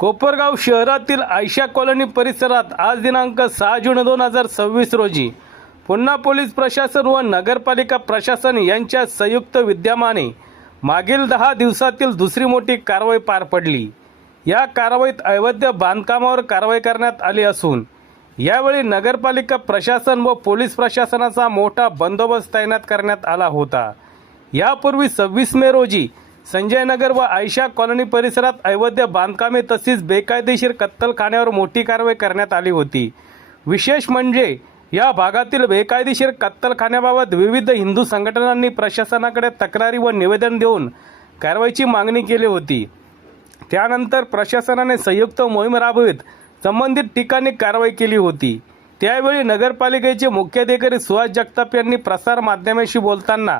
कोपरगाव शहरातील आयशा कॉलनी परिसरात आज दिनांक 6 जून 2026 रोजी पुन्हा पोलीस प्रशासन व नगरपालिका प्रशासन यांच्या संयुक्त विद्यमाने मागील 10 दिवसातील दुसरी मोठी कारवाई पार पडली। या कारवाईत अवैध बांधकामावर कारवाई करण्यात आली असून यावेळी नगरपालिका प्रशासन व पोलीस प्रशासनाचा मोठा बंदोबस्त तैनात करण्यात आला होता। यापूर्वी 26 मे रोजी संजय नगर व आयशा कॉलनी परिसरात अवैध बांधकामे तसेच बेकायदेशीर कत्तलखान्यावर मोठी कारवाई करण्यात आली होती। विशेष म्हणजे या भागातील बेकायदेशीर कत्तलखान्याबाबत विविध हिंदू संघटनांनी प्रशासनाकडे तक्रारी व निवेदन देऊन कारवाईची मागणी केली होती। त्यानंतर प्रशासनाने संयुक्त मोहीम राबवित संबंधित ठिकाणी कारवाई केली होती। त्यावेळी नगरपालिकेचे मुख्याधिकारी सुहास जगताप यांनी प्रसार माध्यमांशी बोलताना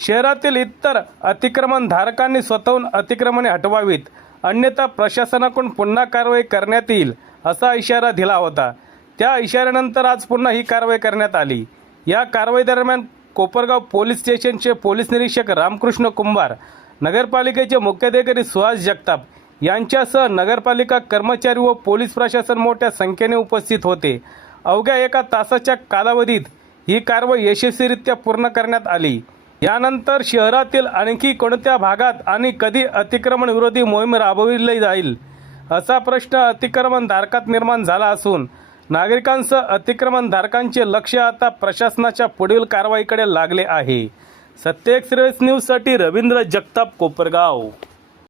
शहरातील इतर अतिक्रमणधारकांनी स्वतःहून अतिक्रमणे हटवावीत, अन्यथा प्रशासनाकडून पुन्हा कारवाई करण्यात येईल असा इशारा दिला होता। त्या इशाऱ्यानंतर आज पुन्हा ही कारवाई करण्यात आली। या कारवाई दरम्यान कोपरगाव पोलीस स्टेशनचे पोलीस निरीक्षक रामकृष्ण कुंभार, नगरपालिकेचे मुख्याधिकारी सुहास जगताप यांच्यासह नगरपालिका कर्मचारी व पोलीस प्रशासन मोठ्या संख्येने उपस्थित होते। अवघ्या 1 तासाच्या कालावधीत ही कारवाई यशस्वीरित्या पूर्ण करण्यात आली। यानंतर शहरातील आणखी कोणत्या भागात आणि कधी अतिक्रमण विरोधी मोहीम राबविली जाईल असा प्रश्न अतिक्रमणधारकात निर्माण झाला असून नागरिकांसह अतिक्रमणधारकांचे लक्ष आता प्रशासनाच्या पुढील कारवाईकडे लागले आहे। सत्य एक्सप्रेस न्यूजसाठी रवींद्र जगताप, कोपरगाव।